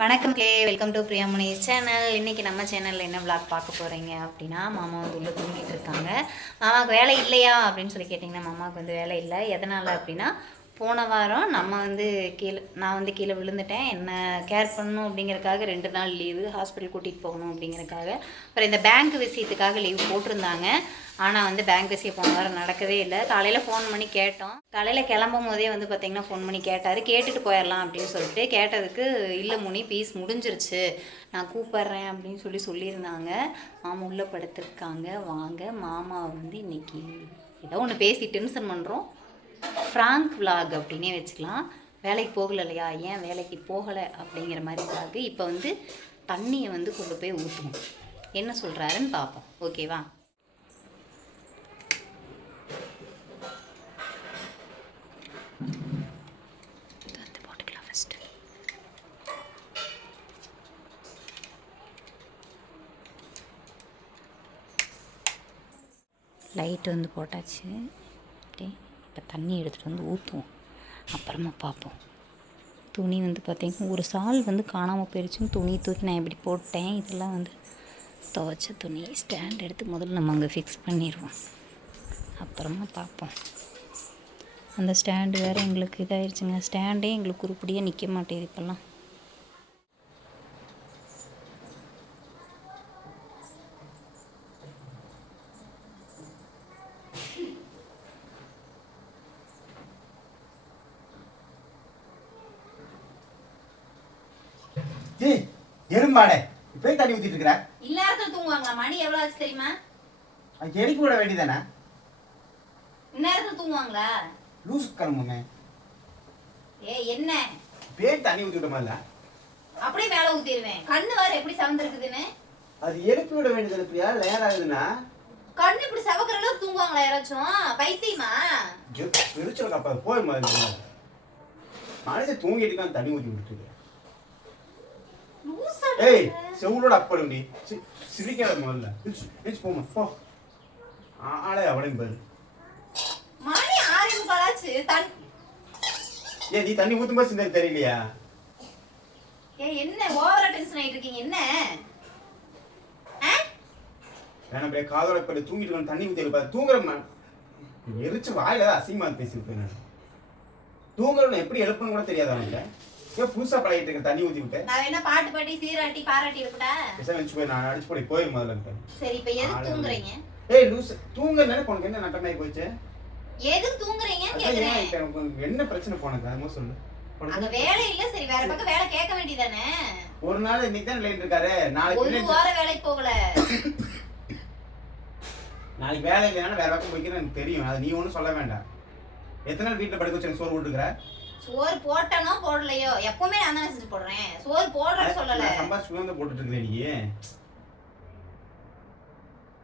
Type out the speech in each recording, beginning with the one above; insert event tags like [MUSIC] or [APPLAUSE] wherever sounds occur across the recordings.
வணக்கம் கே welcome to Priyamani channel. இன்றைக்கி நம்ம சேனலில் என்ன விளாக் பார்க்க போகிறீங்க அப்படின்னா மாமா வந்து உள்ளே தூங்கிட்டு இருக்காங்க. மாமாவுக்கு வேலை இல்லையா அப்படின்னு சொல்லி கேட்டிங்கன்னா மாமாவுக்கு வந்து வேலை இல்லை. எதனால் அப்படின்னா போன வாரம் நம்ம வந்து கீழே நான் வந்து கீழே விழுந்துட்டேன். என்ன கேர் பண்ணணும் அப்படிங்கிறக்காக ரெண்டு நாள் லீவு ஹாஸ்பிட்டல் கூட்டிகிட்டு போகணும் அப்படிங்கிறக்காக அப்புறம் இந்த பேங்க் விஷயத்துக்காக லீவ் போட்டிருந்தாங்க. ஆனால் வந்து பேங்க் விஷயம் போன வாரம் நடக்கவே இல்லை. காலையில் ஃபோன் பண்ணி கேட்டோம். காலையில் கிளம்பும் போதே வந்து பார்த்திங்கன்னா ஃபோன் பண்ணி கேட்டார். கேட்டுட்டு போயிடலாம் அப்படின்னு சொல்லிட்டு கேட்டதுக்கு இல்லை முனி பீஸ் முடிஞ்சிருச்சு. நான் கூப்பிட்றேன் அப்படின்னு சொல்லி சொல்லியிருந்தாங்க. மாமா உள்ளே படுத்திருக்காங்க. வாங்க. மாமா வந்து இன்னைக்கு ஏதோ ஒன்று பேசி டென்ஷன் பண்ணுறோம் ஃப்ராங்க் vlog அப்படின்னே வச்சுக்கலாம். வேலைக்கு போகலை இல்லையா ஏன் வேலைக்கு போகலை? அப்படிங்கிற மாதிரி vlog. இப்போ வந்து தண்ணியை வந்து கொண்டு போய் ஊற்றணும் என்ன சொல்கிறாருன்னு பார்ப்போம். ஓகேவா ஃபஸ்ட்டு லைட் வந்து போட்டாச்சு. ஓகே இப்போ தண்ணி எடுத்துகிட்டு வந்து ஊற்றுவோம் அப்புறமா பார்ப்போம். துணி வந்து பார்த்திங்கன்னா ஒரு சால் வந்து காணாமல் போயிடுச்சுன்னு துணி தூக்கி நான் எப்படி போட்டேன். இதெல்லாம் வந்து துவைச்ச துணி ஸ்டாண்ட் எடுத்து முதல்ல நம்ம அங்கே ஃபிக்ஸ் பண்ணிடுவோம் அப்புறமா பார்ப்போம். அந்த ஸ்டாண்டு வேறு எங்களுக்கு இதாகிடுச்சுங்க ஸ்டாண்டே எங்களுக்கு உருப்படியாக நிற்க மாட்டேது இப்போல்லாம். ஏய் எறும்பாடே. இப்போயே தண்ணி ஊத்திட்டு இருக்கிற? இந்நேரத்தில் தூங்குவாங்களா? மணி எவ்வளோ ஆச்சு தெரியுமா? அதுக்கு எரிக்க விட வேண்டியதானே இந்நேரத்தில் தூங்குவாங்களா? லூசு கிளம்புமே ஏ என்ன? இப்பயே தண்ணி ஊத்தி விட மாதிரில அப்படியே மேலே ஊற்றிடுவேன் கண்ணு வேறு எப்படி சவந்திருக்குதுன்னு அது எழுப்பி விட வேண்டியது இப்படியா லேர் ஆகுதுன்னா கண்ணு இப்படி சவக்கிற அளவுக்கு தூங்குவாங்களா யாராச்சும்? பைத்தியமா? பிரிச்சு அப்ப போய் மாதிரி மனுஷன் தூங்கிட்டு இருக்கான் தண்ணி ஊத்தி விட்டுட்டு. ஏய் செவ்வளோட அப்படி சிரிக்காத முதல்ல. எந்திரிச்சு போமா போ. ஆளே அவளையும் பாரு. மணி ஆறு முக்காலாச்சு தன் ஏன் நீ தண்ணி ஊத்தும் போது சிந்தனை தெரியலையா? ஏ என்ன ஓவரா டென்ஷன் ஆயிட்டு இருக்கீங்க என்ன? வேணா அப்படியே காதோட போய் தூங்கிட்டு இருக்கான் தண்ணி ஊத்தி இருப்பா தூங்குற எரிச்சு வாயில தான் அசிங்கமா பேசியிருப்பேன் நான் தூங்குறவனை எப்படி எழுப்பணும் கூட தெரியாது அவனுக்கு. ஏன் புதுசா பழகிட்டு இருக்க தண்ணி ஊத்தி விட்டு. நான் வேணா பாட்டு பாடி சீராட்டி பாராட்டி இருப்படா பேசாம வச்சு போய் நான் அடிச்சு போய் போயிரு முதல்ல. சரி இப்ப எதுக்கு தூங்குறீங்க? ஏய் லூஸ் தூங்குற நினைப்பு உனக்கு என்ன நட்டமாயி போச்சு? எதுக்கு தூங்குறீங்கன்னு கேக்குறேன். என்ன பிரச்சனை போனது அதுவும் சொல்லு? அங்க வேலை இல்ல சரி வேற பக்கம் வேலை கேட்க வேண்டியதானே ஒரு நாள் இன்னைக்கு தான் லேட் இருக்காரு. நாளைக்கு ஒரு வாரம் வேலைக்கு போகல. நாளைக்கு வேலை இல்லைன்னா வேற பக்கம் போய்க்கிறேன் எனக்கு தெரியும். அது நீ ஒன்றும் சொல்ல வேண்டாம். எத்தனை நாள் வீட்டில் படுக்க வச்சு சோறு போட்டுக்கிற சோறு போட்டனோ போடலையோ எப்பவுமே நான் தான் செஞ்சு போடுறேன். சோறு போடுறேன்னு சொல்லல. சம்பாதிச்சு வந்து போட்டுட்டு இருக்கிறேன் நீ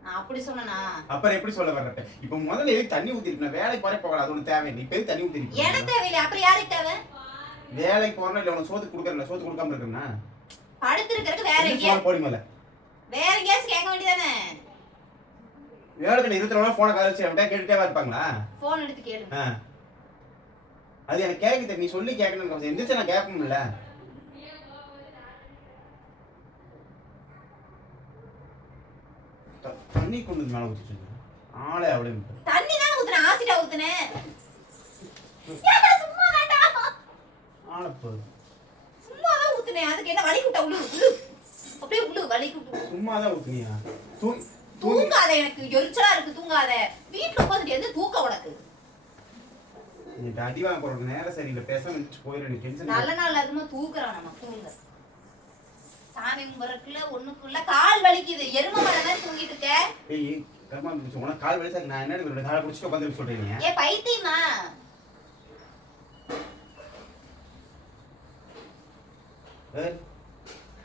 நான் அப்படி சொன்னனா? அப்புறம் எப்படி சொல்ல வர்றப்ப இப்ப முதல்ல எதுக்கு தண்ணி ஊத்திருக்கணும்? வேலைக்கு போறே போகல அது ஒண்ணு தேவையில்லை. இப்ப தண்ணி எனக்கு ஊத்திருக்கீங்க தேவையில்லை. அப்புறம் யாருக்கு தேவை? வேலைக்கு போறேன் இல்ல உனக்கு சோத்து கொடுக்கறேன் சோத்து கொடுக்காம இருக்கேன்னா படுத்திருக்கிறதுக்கு வேற எங்கேயா போடி மேல வேற எங்கேயாச்சும் கேட்க வேண்டியதானே வேலைக்கு நாலு போன கால வச்சு கேட்டுட்டே இருப்பாங்களா? போன் எடுத்து கேளு. அது எனக்கு கேட்க தெரியும் நீ சொல்லி கேட்கணும் எந்திரிச்சு நான் கேட்கணும்ல? தண்ணி கொண்டு மேல ஊத்திட்டு. ஆளே அவளே தண்ணி தானே ஊத்துனேன் ஆசிட்டா ஊத்துனேன் ஏன்டா சும்மா வேண்டாம் ஆளை போகுது சும்மா தான் ஊத்துனேன் அதுக்கு என்ன வலி குட்டா உழு? அப்படியே உழு வலி குட்டு. சும்மா தான் ஊத்துனியா? தூங்கி தூங்கி தூங்காத எனக்கு. எரிச்சலா இருக்கு தூங்காத. வீட்டுல உட்காந்துட்டு எது தூக்கம் உனக்கு. நீ இப்ப அடி வாங்க போறது நேரம் சரியில்லை பேசாம இருந்துச்சு போயிரு எனக்கு டென்ஷன் நல்ல நாள் அதுமா தூக்குறோம் நம்ம தூங்க. சாமி கும்பிட்றதுக்குள்ள ஒண்ணுக்குள்ள கால் வலிக்குது. எரும மலை மாதிரி தூங்கிட்டு இருக்க. ஏய் கர்மா இருந்துச்சு உனக்கு கால் வலிச்சா நான் என்ன எடுக்கிறேன் காலை பிடிச்சிட்டு உட்காந்து சொல்றேன் நீ ஏ பைத்தியமா?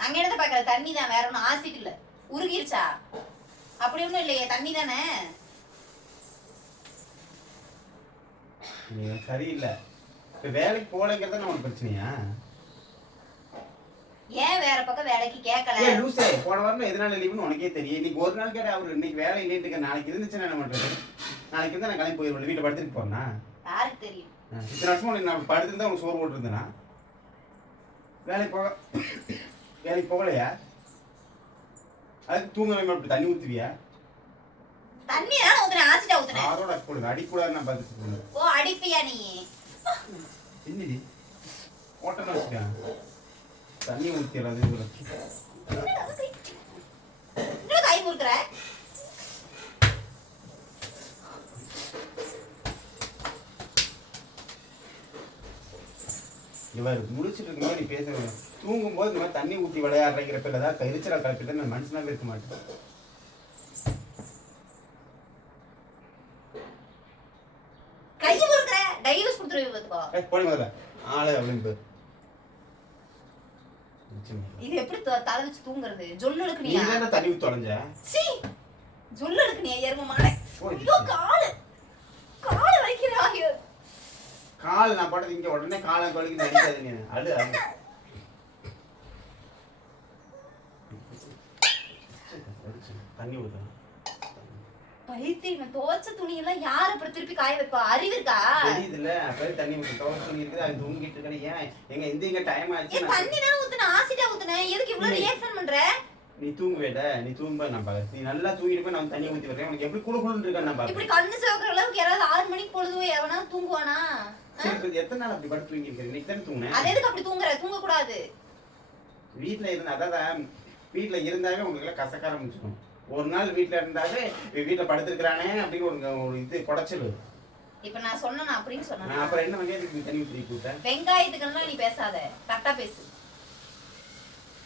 அங்க என்ன பாக்குற? தண்ணி தான் வேற ஒண்ணும் ஆசிட் இல்ல. உருகிருச்சா? அப்படி ஒண்ணும் இல்லையே தண்ணி தானே? நீ சரியில்லை. இப்ப வேலைக்கு போலங்கிறத உனக்கு பிரச்சனையா? ஏன் வேற பக்கம் வேலைக்கு கேட்கல லூசே போன வாரம் எதனால லீவுன்னு உனக்கே தெரியும். இன்னைக்கு ஒரு நாள் கேட்ட அவர் இன்னைக்கு வேலை இல்லைன்னு இருக்க நாளைக்கு இருந்துச்சுன்னா என்ன பண்றது? நாளைக்கு இருந்தா நான் கிளம்பி போயிருவேன் வீட்டை படுத்துட்டு போறேன்னா? யாருக்கு தெரியும்? இத்தனை வருஷமா உனக்கு நான் படுத்திருந்தா உனக்கு சோறு போட்டுருந்தேனா? வேலைக்கு போக வேலைக்கு போகலையா? அதுக்கு தூங்க வேண்டாம் தண்ணி ஊத்துவியா? தண்ணி தானே ஆரோட போடுங்க அடிக்கூடாது நான் இருக்கேன். ஓ அடிப்பியா நீ? என்னடி? தண்ணி ஊற்றிடலாம் அது இதுல. இன்னும் கை முறுக்குற? இவர் முடிச்சிட்டு இருக்கும்போது நீ பேசுறேன் தூங்கும்போது இந்த மாதிரி தண்ணி ஊற்றி விளையாடுறங்கிற பேர் ஏதாவது எரிச்சலா கலப்பிட்டு நான் மனுஷனாவே இருக்க மாட்டேன். ஏய் போடி முதல்ல. ஆளு அப்படின்னு. இது எப்படி தலை வச்சு தூங்குறது? ஜொல்லு நீ எடுக்கணியா தானே தண்ணி ஊற்றி தொலைஞ்ச? சீ! ஜொல்லு எடுக்கணியா எரும மாடே. ஐயோ காலு. காலு வலிக்கிறா கால் நான் பாட்டது இங்க உடனே காலை கழுகி அடிக்காது நீ. அழு அழு. [LAUGHS] தண்ணி ஊற்றணும் பைத்தியம் துவைச்ச துணி எல்லாம் யார் அப்புறம் திருப்பி காய வைப்பா? அறிவு இருக்கா? தெரியுதுல்ல அப்பவே தண்ணி ஊற்றி துவச்சு தண்ணி இருக்குது அது தூங்கிட்டு இருக்கேன். ஏன்? எங்க எந்த இங்க டைம் ஆச்சு. ஏன் தண்ணி தானே ஊத்துன? ஆசிட்டா ஊத்துன? எதுக்கு இவ்வளவு. ரியாக்ஷன் பண்ற? நீ தூங்குவேட நீ தூங்க நான் பார்க்க நீ நல்லா தூங்கிட்டு போய் நான் தண்ணி ஊற்றி வரேன் உனக்கு எப்படி குழு குழுன்னு இருக்கேன் நான் இப்படி கண்ணு சிவக்கிற அளவுக்கு யாராவது ஆறு மணிக்கு பொழுதுவோ எவனா தூங்குவானா? எத்தனை நாள் அப்படி படுத்து தூங்கி இருக்கேன் இன்னைக்கு தானே தூங்கினேன் அது எதுக்கு அப்படி தூங்குற? தூங்க கூடாது வீட்ல இருந்தா அதான் வீட்ல இருந்தாவே உங்களுக்கு எல்லாம் கசக்க ஆரம்பிச்சிடும். ஒரு நாள் வீட்ல இருந்தாவே இவன் வீட்ல படுத்துருக்கானே அப்படின்னு ஒரு இது குடைச்சல் இப்ப நான் சொன்னேன் அப்படின்னு சொன்னேன். அப்புறம் என்ன வெங்காயத்துக்கு தண்ணி ஊற்றி கூட்டேன் வெங்காயத்துக்கெல்லாம் நீ பேசாத. கரெக்டா பேசு.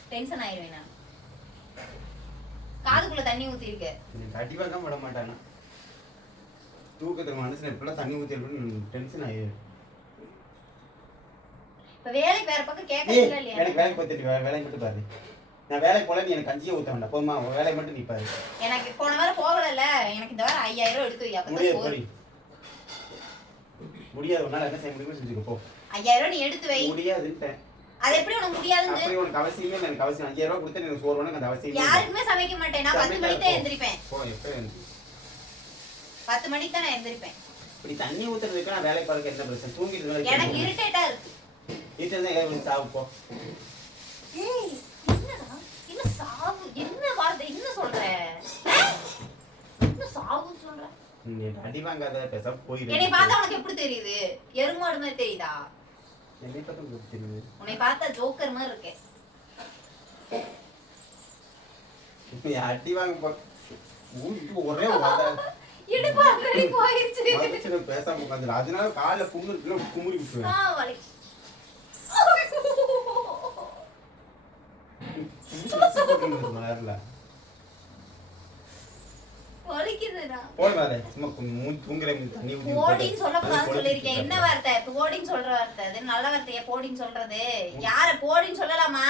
டென்ஷன் ஆயிருவேன் நான். காதுக்குள்ள தண்ணி ஊத்தி இருக்க வாங்க விட மாட்டானா. தூக்கத்துக்கு மனுஷன் இப்பெல்லாம் தண்ணி ஊற்றி டென்ஷன் ஆயிடுது இப்ப வேலைக்கு வேற பக்கம் கேட்கறீங்களா இல்லையா? எனக்கு வேலைக்கு பார்த்துட்டு வே- வேலையை மட்டும் பாரு. நான் வேலைக்கு போல நீ எனக்கு கஞ்சியை ஊற்ற வேண்டாம். போமா உன் வேலையை மட்டும் நீ பாரு. எனக்கு போன வாரம் போகல எனக்கு இந்த வாரம் ஐயாயிரம் ரூபாய் எடுத்து வை அப்பதான் முடியாது. போடி. முடியாது உன்னால என்ன செய்ய முடியுமோ செஞ்சுக்கோ போ. ஐயாயிரம் ரூபாய் நீ எடுத்து வை. முடியாதுன்ட்டேன். அது எப்படி உனக்கு முடியாதுன்னு? அப்படி உனக்கு அவசியமே இல்லை எனக்கு அவசியம். அஞ்சாயிரம் ரூபாய் கொடுத்து எனக்கு சோறு வேணும் எனக்கு அவசியமே இல்லை. யாருக்குமே சமைக்க மாட்டேன். நான் பத்து மணிக்கு தான் போ. எந்திரிப்பேன். போ எப்போ எனக்கு பத்து மணிக்கு தான் நான் எந்திரிப்பேன். இப்படி தண்ணி ஊத்துறதுக்கு நான் வேலைக்கு பார்க்க என்ன பிரச்சனை? தூங்கிட்டு எனக்கு இரிட்டேட்டா இருக்கு. ஏதாவது சாவு போ. ஏய் என்னடா என்ன சாவு என்ன வார்த்தை என்ன சொல்ற என்ன சாவு சொல்ற நீ அடி வாங்காத பேசாம போயிடு என்னை பார்த்தா உனக்கு எப்படி தெரியுது? எருமாடு மாதிரி தெரியுதா? என்னை பார்த்தா உங்களுக்கு தெரியுது? உன்னை பார்த்தா ஜோக்கர் மாதிரி இருக்கேன். நீ அடி வாங்க போ. ஊ- இப்போ ஒரே வார்த்தை. இடுப்பு already போயிருச்சு மனுஷனை பேசாம உட்காந்துரு. அதனால காலைல புண்ணு இருக்குன்னு குமுறி விட்டுருவேன். ஆ, வலி. நேரில் சும்மா தூங்குற தண்ணி ஊத்தி போடின்னு சொல்லக்கூடாதுன்னு அது சொல்லியிருக்கேன். என்ன வார்த்தை? போடின்னு சொல்ற வார்த்தை. அது நல்ல வார்த்தையா போடின்னு சொல்றது? யார போடின்னு சொல்லலாமா?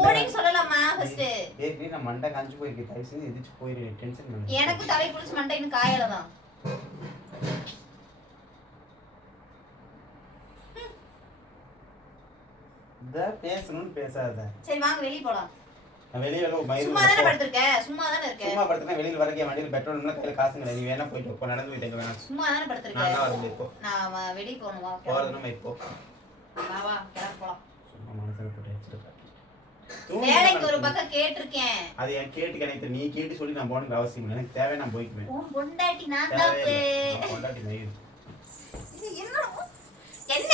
போடின்னு சொல்லலாமா ஃபர்ஸ்ட் ஏற்கனவே நான் மண்டை காஞ்சு போயிருக்கேன். தயவு செஞ்சு எதிர்த்து போயிரு டென்ஷன் பண்ணு எனக்கு தலை பிடிச்ச மண்டை இன்னும் காயல தான். பேசணும்னு பேசாத. சரி வாங்க வெளிய போலாம். நான் வெளியே வேலை மயிறு சும்மா தானே படுத்திருக்க? சும்மா தானே இருக்க? சும்மா படுத்துனா வெளியில் வரக்கே வண்டியில் பெட்ரோல் இருந்தா கையில் காசுங்க நீ வேணா போயிட்டு போ. நடந்து போயிட்டு சும்மா தானே நான் படுத்திருக்க? தான் வரல இப்போ நான் வ- வெளிய போகணும். வா போறது கிளம்பு. நம்ம இப்போ. வா வா கிளம்பு போலாம். சும்மா மனசுல போட்டு வச்சிருக்க வேலைக்கு ஒரு பக்கம் கேட்டிருக்கேன். அது என் கேட்டு கிடையாது நீ கேட்டு சொல்லி நான் போகணுங்கிற அவசியம் இல்லை. எனக்கு தேவை நான் போய்க்குவேன் உன் பொண்டாட்டி நான் தேவையே இல்லை. தான் நான் பொண்டாட்டி மயிறு இது என்ன?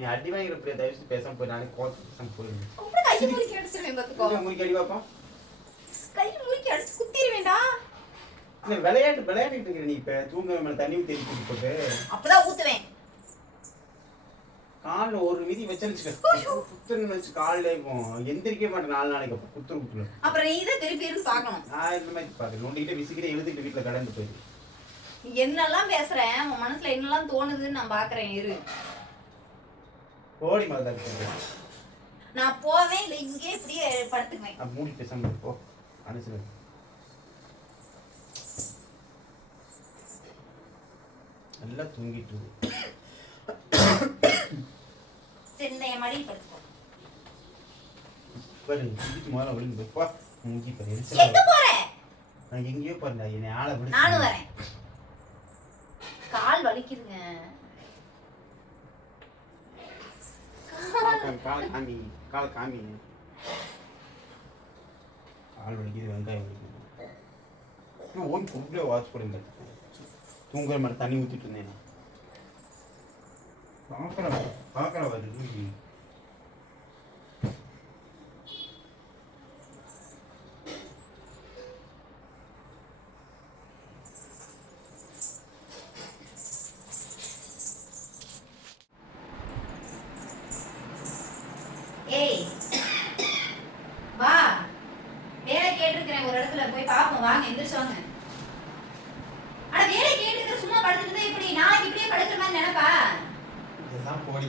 நீ அடி வாங்கிற பிள்ளைய தயவு செஞ்சு பேசாம போய் நாளைக்கு கோச்சு பேசாம போயிடுங்க அப்படியே கை முறுக்கி அடிச்சிருவேன் பாத்துக்கோ முறுக்கி அடி பார்ப்போம் கை முறுக்கி அடிச்சு குத்திடுவேண்டா இல்லை விளையாட்டு விளையாடிட்டு இருக்கிற நீ இப்போ? தூங்க மேலே தண்ணி ஊற்றி ஊற்றி போட்டு. அப்பதான் ஊத்துவேன். காலில் ஒரு மிதி வச்சு குத்துன்னு வச்சு காலில் இருக்கும் எந்திரிக்கவே மாட்டேன் நாலு நாளைக்கு அப்புறம் குத்துரு குத்துரு. அப்புறம் நீ தான் திருப்பி இருந்து பார்க்கணும். நான் இந்த மாதிரி பார்க்குறேன். நோண்டிக்கிட்டே விசிக்கிட்டே எழுதிக்கிட்டு வீட்டில் கடந்து போயிடு நீ என்னெல்லாம் பேசுறேன்? உன் மனசுல என்னெல்லாம் தோணுதுன்னு நான் பாக்குறேன் இரு. கோடி இருக்கு. நான் போவேன் இல்ல இங்கே இப்படியே படுத்துக்குவேன். மூடி பேசாம போ. அனுசரி. நல்லா தூங்கிட்டு இருக்கு என் மடியில் படுத்துக்கோ. பாரு இதுக்கு முதல்ல ஒழுங்கு போய் போ. மூஞ்சி பாரு எங்க எரிச்சலா போற நான் எங்கேயோ பாருங்க என்னை ஆளை விடு நானும் வரேன் கால் வலிக்குதுங்க காமி காலை காமி காலை காமி கால் வலிக்குது வெங்காயம் வலிக்குது ஓன் ஃபுட்டில் வாட்ச் பண்ணுங்க தூங்குற மாதிரி தண்ணி ஊற்றிட்டு இருந்தேன் பார்க்கற பார்க்கற வருது ஏய் வா வேலை கேட்டிருக்கிறேன் ஒரு இடத்துல போய் பாப்போம் வாங்க எந்திரிச்சு வாங்க அட வேலை கேட்டிருக்கிற சும்மா படுத்துட்டு இருந்தா இப்படி நாளைக்கு இப்படியே படுக்கிற மாதிரி நினைப்பா இதுதான் போடி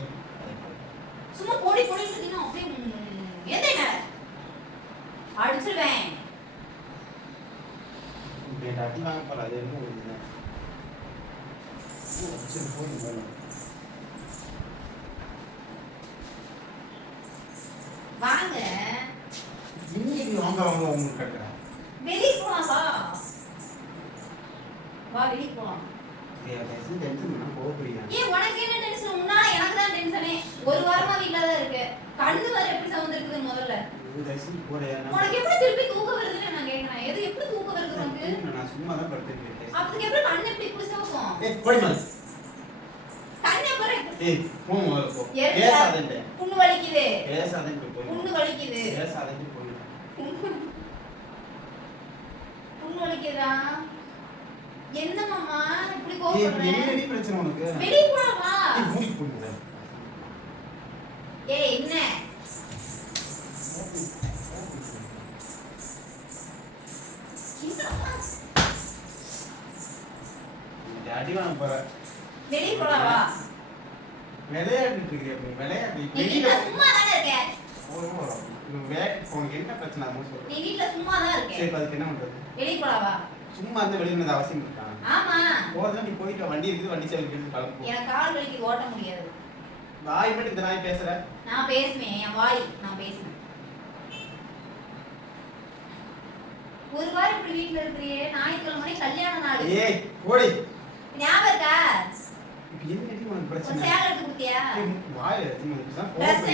சும்மா போடி போடின்னு இருந்தீங்கன்னா அப்படியே ம், எந்திரிங்க அடிச்சிருவேன் இப்படி அடி வாங்க போல அது என்ன ஒரு இதுதான். ஓ, சரி, போடி, போடி. வாங்க. இன்னைக்கு வாங்க வாங்க உங்களுக்கு கேட்குறேன். வெளியே போலாம் வா. வா வெளியே போலாம். ஒரு வாரமா வீட்ல தான் இருக்கு. கண்ணு வர எப்படி சவுண்ட் இருக்குதுன்னு முதல்ல? உனக்கு எப்படி திருப்பி தூக்கம் வருதுன்னு நான் கேக்குறேன். எது எப்படி தூக்கம் வருது உனக்கு? நான் சும்மா தான் படுத்துருக்கேன் அப்பதுக்கு எப்படி கண்ணு எப்படி சிவக்கும் ஏய் போடி மாதிரி கண்ணு எப்படி ஏய் போ புண்ணு வலிக்குது. போய் புண்ணு வலிக்குது. போய் புண்ணு வலிக்குதா? என்ன மாமா? இப்படி கோவப்படுற? என்னடி பிரச்சனை உனக்கு? வெளிய போலாம் வா. ஏய் மூடி போடுங்க ஏய் என்ன? அடி வாங்க போற. வெளிய போலாம் வா. விளையாடிட்டு இருக்கிறியா நீ விளையாடி நீ வீட்ல சும்மா தானே இருக்க? உனக்கு என்ன பிரச்சனை அது சொல்லு நீ வீட்ல சும்மா தான் இருக்க. சரி அதுக்கு என்ன பண்றது? வெளிய போலாம் வா. சும்மா இருந்து வெளியே அவசியம் இருக்கா? ஆமா. போதும் நீ போயிட்டு. வண்டி இருக்குது வண்டி சேவை இருக்குது எனக்கு கால் வலிக்கு ஓட்ட முடியாது. வாய் மட்டும் இந்த நாய் பேசுற. நான் பேசுவேன் என் வாய் நான் பேசுவேன். ஒரு வாரம் இப்படி வீட்ல இருக்கிறியே ஞாயிற்றுக்கிழமை கல்யாண நாள். ஏய் போடி. ஞாபகம் இருக்கா? என்னடி உனக்கு பிரச்சனை கொடுத்தியா? இருக்கு. ட்ரெஸ்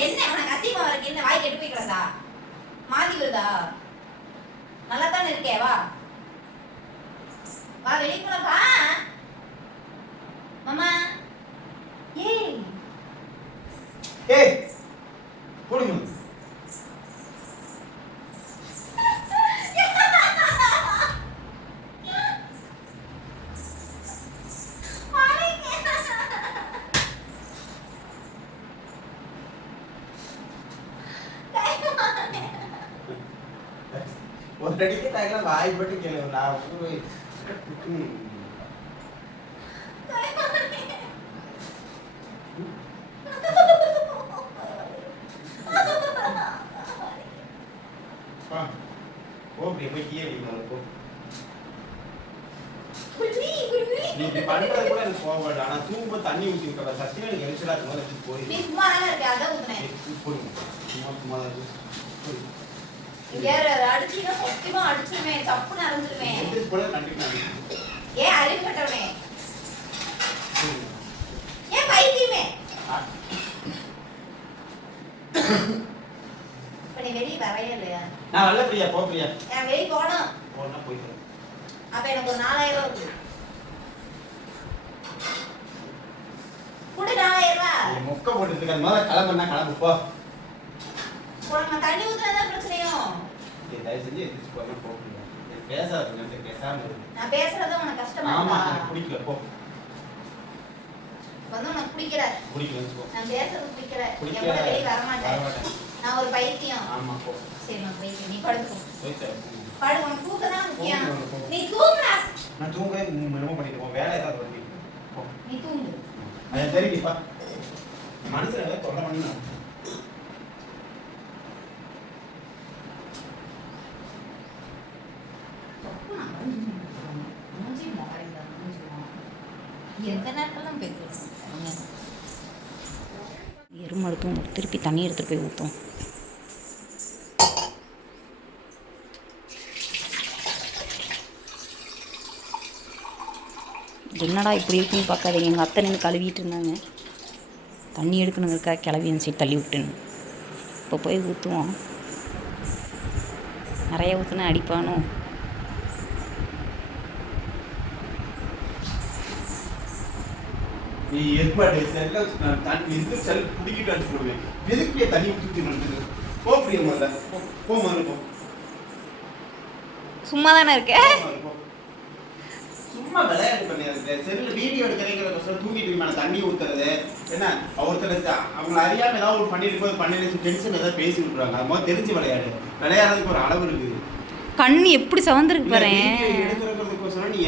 என்ன? உனக்கு அசிங்கமா இருக்கு. என்ன வாய் கெட்டு போய் கிடந்தா வருதா நல்லா தானே இருக்கே வா. வா வெளியே வா மாமா ஏய் ஏய் போடி முதல்ல. ஒரு அடிக்கு தாக்கலாம் வாய் மட்டும் கேளு நான் அப்படியே போய் கீழே வைக்க முதல்ல, போ குருவி, குருவி. நீ இப்படி பண்றது கூட எனக்கு வருது. ஆனா தூங்கும்போது தண்ணி ஊத்தி விட்ட சத்தியமா எனக்கு எரிச்சலா இருக்கும் போது போய் சும்மா தானே இருக்க அதான் ஊத்துனேன் போடுங்க சும்மா சும்மா தான் இருக்கு. போடு. இங்க அடிச்சுனா சத்தியமா அடிச்சிருவேன் கண்டிப்பா ஏன் அறிவு கட்டவனே. ஏன் பைத்தியமே? இப்ப நீ வெளியே வரையே இல்லையா? நான் வரல பிரியா போ பிரியா. நான் வெளியே போகணும். போனா போயிட்டு அப்ப எனக்கு ஒரு நாலாயிரம் ரூபாய் கொடு. கொடு நாலாயிரம் ரூபாய் மொக்க போட்டுட்டு இருக்க முதல்ல கிளம்புனா கிளம்பு போ. தண்ணி ஊத்துனதான் பிரச்சனையும் நீ தயவு செஞ்சு எந்திரிச்சு போனா போ பிரியா நீ பேசாத வந்து பேசாம இரு. நான் பேசுறது உனக்கு கஷ்டமா ஆமா? எனக்கு பிடிக்கல போ வந்து உனக்கு பிடிக்கல பிடிக்கல போ நான் பேசுறது பிடிக்கல என் பிடிக்கல கூட வெளியே வர மாட்டேன். நான் ஒரு பைத்தியம் ஆமா போ சரி நான் பைத்தியம் நீ படுத்துக்கோ படு உனக்கு தூக்கம் தான் முக்கியம். நீ தூங்குடா நான் தூங்கவே என்னமோ பண்ணிட்டு போ வேலை ஏதாவது வந்து போ நீ தூங்கு அது தெரியுப்பா மனசுல தொல்லை பண்ணி தப்பு நான் பண்ணிட்டேன். மூஞ்சி மொகரைந்தா, மூஞ்சி மொகரை. திருப்பி தண்ணி எடுத்துகிட்டு போய் ஊற்றும் என்னடா இப்படி இருக்குன்னு பார்க்காதீங்க. எங்கள் அத்தை நின்று கழுவிட்டு இருந்தாங்க. தண்ணி எடுக்கணுங்கிறக்கா கிளவி சரி தள்ளி விட்டுன்னு. இப்போ போய் ஊற்றுவோம் நிறைய ஊற்றுனா அடிப்பானோ? நீ ஏற்பாடு அடிச்சு போடுவேன்? எதுக்கு ஏன் தண்ணி ஊற்றி நடக்குது போ பிரியா முதல்ல. போ, போ முதல்ல போ. சும்மா தானே இருக்க. சும்மா விளையாட்டு பண்ணியாரு செல்ல வீடியோ எடுக்கிறீங்கிற தூங்கிட்டு மேலே தண்ணி ஊத்துறது. என்ன? ஒருத்தர் அவங்க அறியாம ஏதாவது ஒரு பண்ணிட்டு போது பண்ணி டென்ஷன் ஏதாவது பேசி விட்டுருவாங்க. அது மாதிரி தெரிஞ்சு விளையாடு. விளையாடுறதுக்கு ஒரு அளவு இருக்குது. கண் எப்படி சவந்திருக்கு பாரு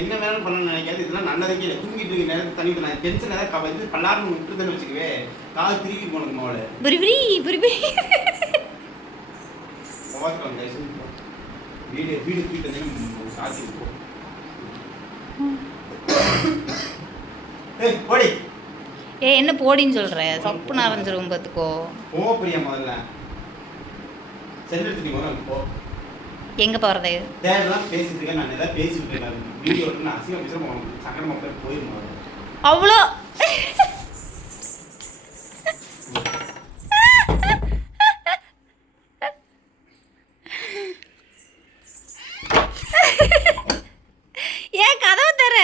என்ன வேணாலும் பண்ணணும்னு நினைக்காது. இதெல்லாம் நல்லதுக்கே இல்லை. தூங்கிட்டு இருக்க நேரத்தில் தண்ணி. நான் டென்ஷன் ஏதாவது இது விட்டுருந்தேன்னு வச்சுக்கவே கால் திருப்பி போனது மோளை புரிபுரி புரிபுரி. வீடு வீடு சாத்தி ஏய் போடி. ஏ என்ன போடின்னு சொல்ற? சப்பு நரைஞ்சிரும் பார்த்துக்கோ போ பிரியா முதல்ல. முதல்ல போ. எங்கே முதல்ல அவ்வளோ ஏன் கதவை தர?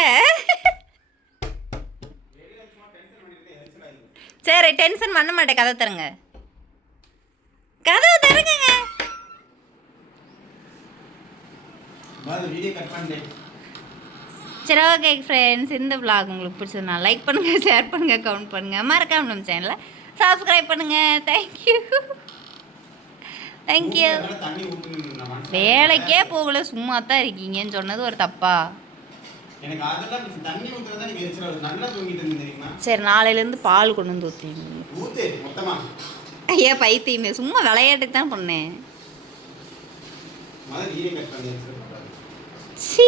சரி டென்ஷன் பண்ண மாட்டேன். கதை தருங்க கதவை தருங்க முதல்ல வீடியோ கட் பண்ணு. சரி ஓகே ஃப்ரெண்ட்ஸ் இந்த vlog உங்களுக்கு பிடிச்சதுனா லைக் பண்ணுங்கள் ஷேர் பண்ணுங்கள் கமெண்ட் பண்ணுங்கள் மறக்காம நம்ம சேனலை சப்ஸ்கிரைப் பண்ணுங்கள் தேங்க்யூ தேங்க்யூ நான் மனசுல வேலைக்கே போகல. சும்மா தான் இருக்கீங்கன்னு சொன்னது ஒரு தப்பா? சரி நாளையிலேருந்து பால் கொண்டு வந்து ஊற்றிங்க ஐயா பைத்தியமே. சும்மா விளையாட்டுக்கு தான் பண்ணேன் முதல்ல வீடியோ கட் பண்ணி எரிச்சல் பண்றாரு. சி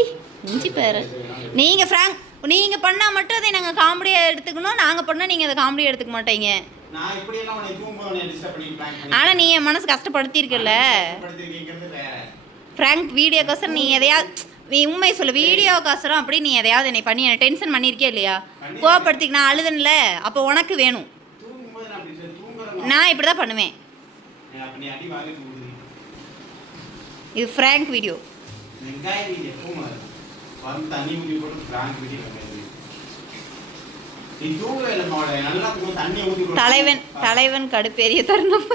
இஞ்சி பேர் நீங்கள் ஃப்ராங்க் நீங்கள் பண்ணால் மட்டும் அதை நாங்கள் காமெடியாக எடுத்துக்கணும். நாங்கள் பண்ணால் நீங்கள் அதை காமெடியாக எடுத்துக்க மாட்டீங்க. ஆனால் நீ என் மனசு கஷ்டப்படுத்தியிருக்கல ஃப்ராங்க் வீடியோக்கோசரம் நீ எதையாவது நீ உண்மை சொல்லு. வீடியோக்கோசரம் அப்படி நீ எதையாவது என்னை பண்ணி என்னை டென்ஷன் பண்ணியிருக்கே இல்லையா? கோவப்படுத்திக்கு நான் அழுதுன்ல அப்போ உனக்கு வேணும். நான் இப்படி தான் பண்ணுவேன். இது ஃப்ராங்க் வீடியோ வெங்காய வீடியோ பூமா வந்து தண்ணி ஊற்றி போட்டு பிராங்க் கிடையாது நீ தூங்கவே நல்லா தண்ணியை ஊற்றி தலைவன் தலைவன் கடுப்பேறிய தருணம்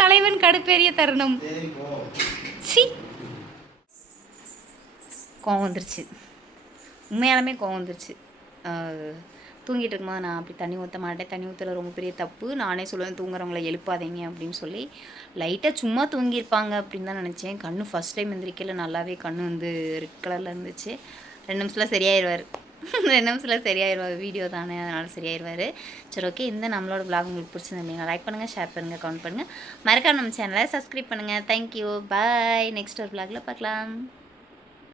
தலைவன் கடுப்பேறிய தருணம் சி கோவம் வந்துருச்சு உண்மையாலுமே கோவம் வந்துருச்சு தூங்கிட்டு இருக்கும்போது நான் அப்படி தண்ணி ஊற்ற மாட்டேன். தண்ணி ஊற்றுறது ரொம்ப பெரிய தப்பு. நானே சொல்லுவேன் தூங்குறவங்கள எழுப்பாதீங்க அப்படின்னு சொல்லி. லைட்டாக சும்மா தூங்கியிருப்பாங்க அப்படின்னு தான் நினச்சேன். கண்ணு ஃபஸ்ட் டைம் எந்திரிக்கல நல்லாவே கண்ணு வந்து ரெட் கலரில் இருந்துச்சு. ரெண்டு நிமிஷத்தில் சரியாயிடுவார் [LAUGHS] ரெண்டு நிமிஷத்தில் சரியாயிடுவார் வீடியோ தானே அதனால் சரியாயிருவார். சரி ஓகே இந்த நம்மளோட vlog உங்களுக்கு பிடிச்சிருந்தீங்க லைக் பண்ணுங்கள் ஷேர் பண்ணுங்கள் கமெண்ட் பண்ணுங்கள் மறக்காம நம்ம சேனலை சப்ஸ்கிரைப் பண்ணுங்கள் தேங்க்யூ பாய் நெக்ஸ்ட் ஒரு vlogல பார்க்கலாம்.